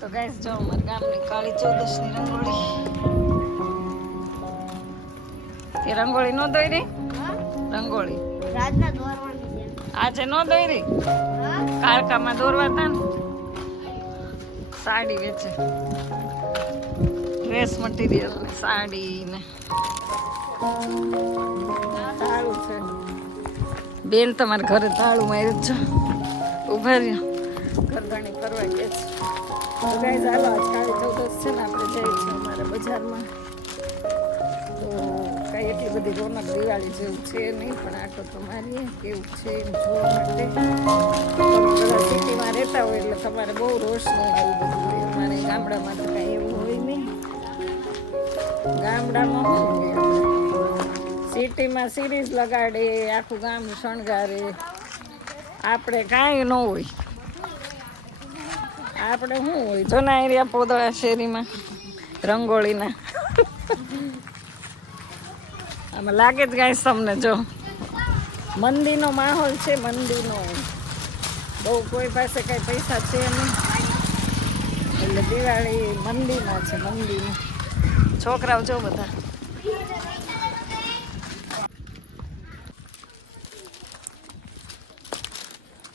તો ગાઈસ જો અમારા ગામની કાળી ચૌદશની રંગોળી. તે રંગોળી નો દોઈ રહી રંગોળી. આજે નો દોઈ રહી કારકામાં દોરવા તા ને? સાડી વેચે. ડ્રેસ મટીરિયલ ને સાડી ને. છે. બેન તમારા ઘરે તાળું માર્યું છે. ઊભા રહ્યો. ગરદાણી કરવા કે છે. ગાઈઝ હાલો, આજ કાળી ચૌદશ છે ને, આપણે જઈએ છીએ અમારા બજારમાં. તો કાંઈ એટલી બધી રોનક દિવાળી જેવું છે નહીં, પણ આટો તો મારીએ કેવું છે એમ જોવા માટે. સિટીમાં રહેતા હોય એટલે તમારે બહુ રોશની હોય અમારે ગામડામાં તો કાંઈ એવું હોય નહીં. ગામડામાં સિટીમાં સિરીઝ લગાડે, આખું ગામ શણગારે. આપણે કાંઈ ન હોય. આપણે શું હોય? જૂના એરિયા પોદળા શેરીમાં, રંગોળીના. આમાં લાગે જ ગાઈશ તમને, જો. મંદીનો માહોલ છે, મંદીનો. બહુ કોઈ પાસે કાંઈ પૈસા છે નહીં. એટલે દિવાળી મંદીમાં છે, મંદીમાં. છોકરાઓ જો બધા.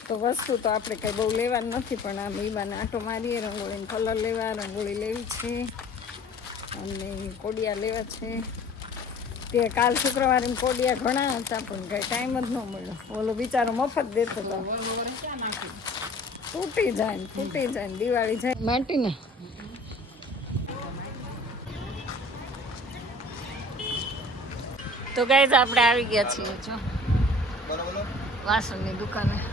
તો વસ્તુ તો આપણે કંઈ બહુ લેવાનું નથી પણ આ મીબાને આંટો મારીએ રંગોળીને કલર લેવા રંગોળી લેવી છે. અને કોડિયા લેવા છે. તે કાલ શુક્રવારે કોડિયા ઘણા હતા પણ કંઈ ટાઈમ જ ન મળ્યો. ઓલો બિચારો મફત દેતો હતો તૂટી જાય ને તૂટી જાય ને દિવાળી જાય. માટીને. તો ગાય આપણે આવી ગયા છીએ. જો. વાસણની દુકાને.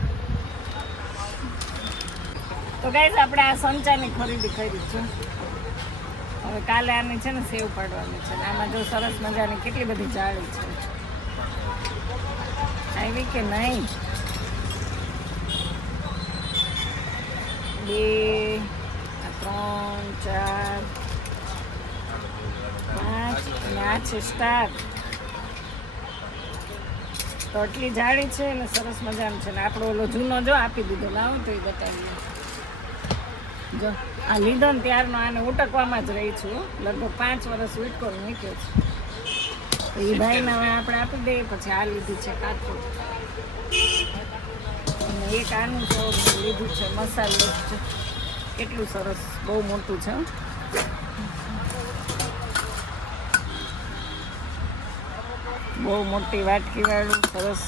તો ગાઈસ આપણે આ સંચાની ખરીદી કરી છે. હવે કાલે આની છે ને સેવ પાડવાની છે આમાં જો સરસ મજાની કેટલી બધી જાળી છે. આવી કે નહીં? બે ત્રણ, ચાર, પાંચ અને આ છે સ્ટાર. તો આટલી જાળી છે ને સરસ મજાનું છે ને આપણો ઓલો જૂનો જો આપી દીધો લાવો તો એ બતાવીએ. જો આ લીધો ને ત્યારનો આને ઉટકવામાં જ રહી છું. લગભગ પાંચ વર્ષ ઉટકો મૂક્યો છે. એ ભાઈને હવે આપણે આપી દઈએ, પછી આ લીધી છે કાચું. અને એક આનું છે લીધું છે મસાલો છે. કેટલું સરસ, બહુ મોટું છે. બહુ મોટી વાટકી વાળું સરસ.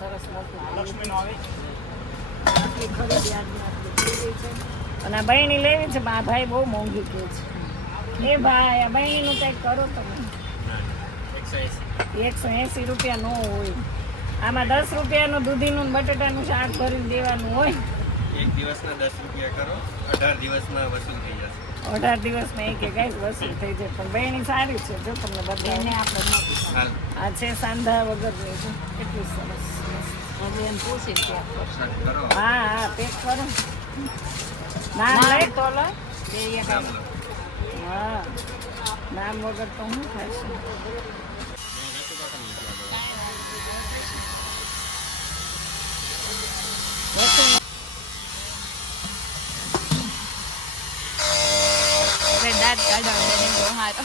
સરસ મોટું. અને આ બહેણી લેવી છે પણ આ ભાઈ બહુ મોંઘી કે છે. એ ભાઈ આ બહેણીનું કંઈક કરો તમે એકસો એંસી રૂપિયા નો હોય. આમાં દસ રૂપિયાનું દૂધીનું ને બટાટાનું શાક ભરીને દેવાનું હોય. એક દિવસના દસ રૂપિયા કરો અઢાર દિવસમાં વસૂલ થઈ જશે. અઢાર દિવસમાં એક એક વસૂલ થઈ જાય. પણ બહેની સારી છે જો તમને બધાને. આપણે આ છે સાંધા વગરની છે એટલું સરસ હવે એમ પૂછી છે વરસાદ કરો હા હા પેક કરો નામ લઈ તો લો નામ લો. હા નામ વગર તો શું થશે દાંત કાઢવા દે બહુ હારો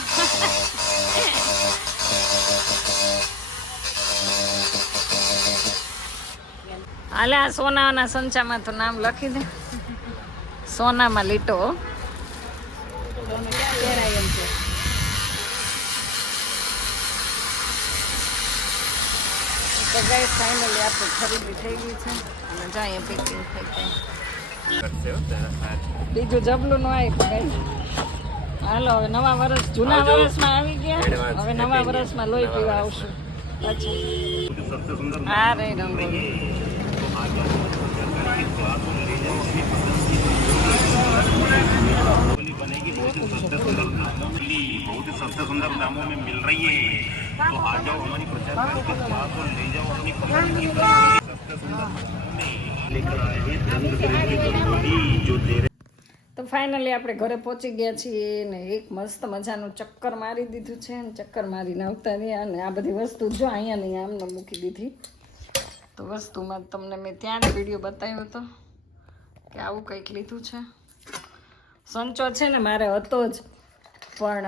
હાલે આ સોનાના સંચામાં તો નામ લખી દે. સોનામાં લીટો. તો ગઈ ફાઇનલી આપણે ખરીદી થઈ ગઈ છે. અને જાય પેકિંગ થઈ ગઈ. બીજું જબલું નો આવી પણ હાલો હવે નવા વર્ષ જૂના વર્ષમાં આવી ગયા. હવે નવા વર્ષમાં લોહી પીવા આવશું. અચ્છા. હા રે રંગોળી. बहुत ही सस्ते सुंदर दामों में मिल रही है तो आ जाओ हमारी प्रचार के पास और ले जाओ अपनी पसंद की सस्ते सुंदर दामों में लेकर आए हैं रंग बिरंगी रंगोली जो तेरे તો ફાઇનલી આપણે ઘરે પહોંચી ગયા છીએ ને એક મસ્ત મજાનું ચક્કર મારી દીધું છે ને ચક્કર મારીને આવતા રહ્યા અને આ બધી વસ્તુ જો અહીંયા નહીં આમને મૂકી દીધી તો વસ્તુમાં તમને મેં ત્યાં વીડિયો બતાવ્યો હતો કે આવું કંઈક લીધું છે. સંચો છે ને, મારે હતો જ. પણ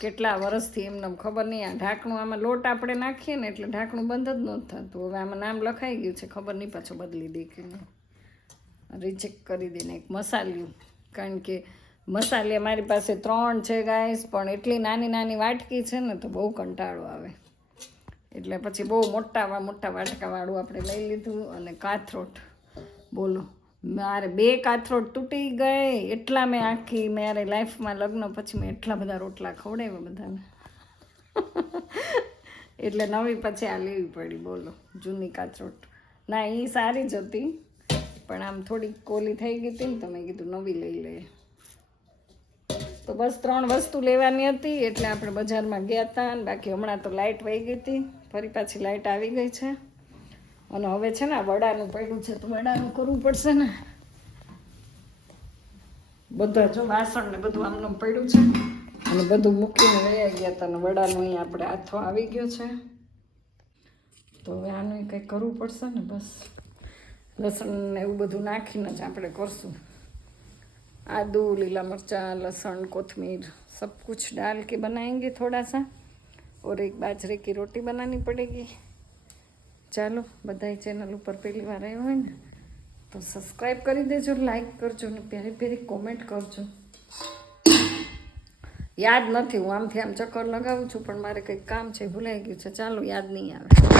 કેટલા વર્ષથી એમને ખબર નહીં. આ ઢાંકણું આમાં લોટ આપણે નાખીએ ને એટલે ઢાંકણું બંધ જ નહોતું થતું. હવે આમાં નામ લખાઈ ગયું છે, ખબર નહીં પાછું બદલી દે કે રિજેક્ટ કરી દઈને એક મસાલિયું. કારણ કે મસાલિયા મારી પાસે ત્રણ છે ગાઈસ પણ એટલી નાની નાની વાટકી છે ને તો બહુ કંટાળો આવે. એટલે પછી બહુ મોટા મોટા વાટકાવાળું આપણે લઈ લીધું અને કાથરોટ. બોલો, મારે બે કાથરોટ તૂટી ગઈ, એટલા મેં આખી મારે લાઈફમાં લગ્ન પછી મેં એટલા બધા રોટલા ખવડાવ્યા બધાને. એટલે નવી પછી આ લેવી પડી, બોલો, જૂની કાથરોટ. ના એ સારી જ હતી, પણ આમ થોડીક કોલી થઈ ગઈ હતી ને તો મેં કીધું નવી લઈ લઈએ. તો બસ ત્રણ વસ્તુ લેવાની હતી, એટલે આપણે બજારમાં ગયા હતા અને બાકી હમણાં તો લાઇટ વહી ગઈ હતી. ફરી પાછી લાઇટ આવી ગઈ છે. અને હવે છે ને વડાનું પડ્યું છે, તો વડાનું કરવું પડશે ને. બધા જો વાસણ ને બધું આમનું પડ્યું છે. અને બધું મૂકીને રહ્યા ગયા હતા અને વડાનું અહીં આપણે હાથો આવી ગયો છે. તો હવે આનું કંઈ કરવું પડશે ને બસ. લસણ ને એવું બધું નાખીને જ આપણે કરશું. આદુ, લીલા મરચાં, લસણ, કોથમીર સબકુછ ડાલ કે બનાવેંગે થોડા સા और एक बाजरे की रोटी बनानी पड़ेगी ચાલો બધાય ચેનલ ઉપર પહેલી વાર આવ્યો હોય ને તો સબસ્ક્રાઈબ કરી દેજો લાઈક કરજો ને પ્યારી પ્યારી કોમેન્ટ કરજો યાદ નથી હું આમથી આમ ચક્કર લગાવું છું પણ મારે કંઈક કામ છે ભૂલાઈ ગયું છે ચાલો યાદ નહીં આવે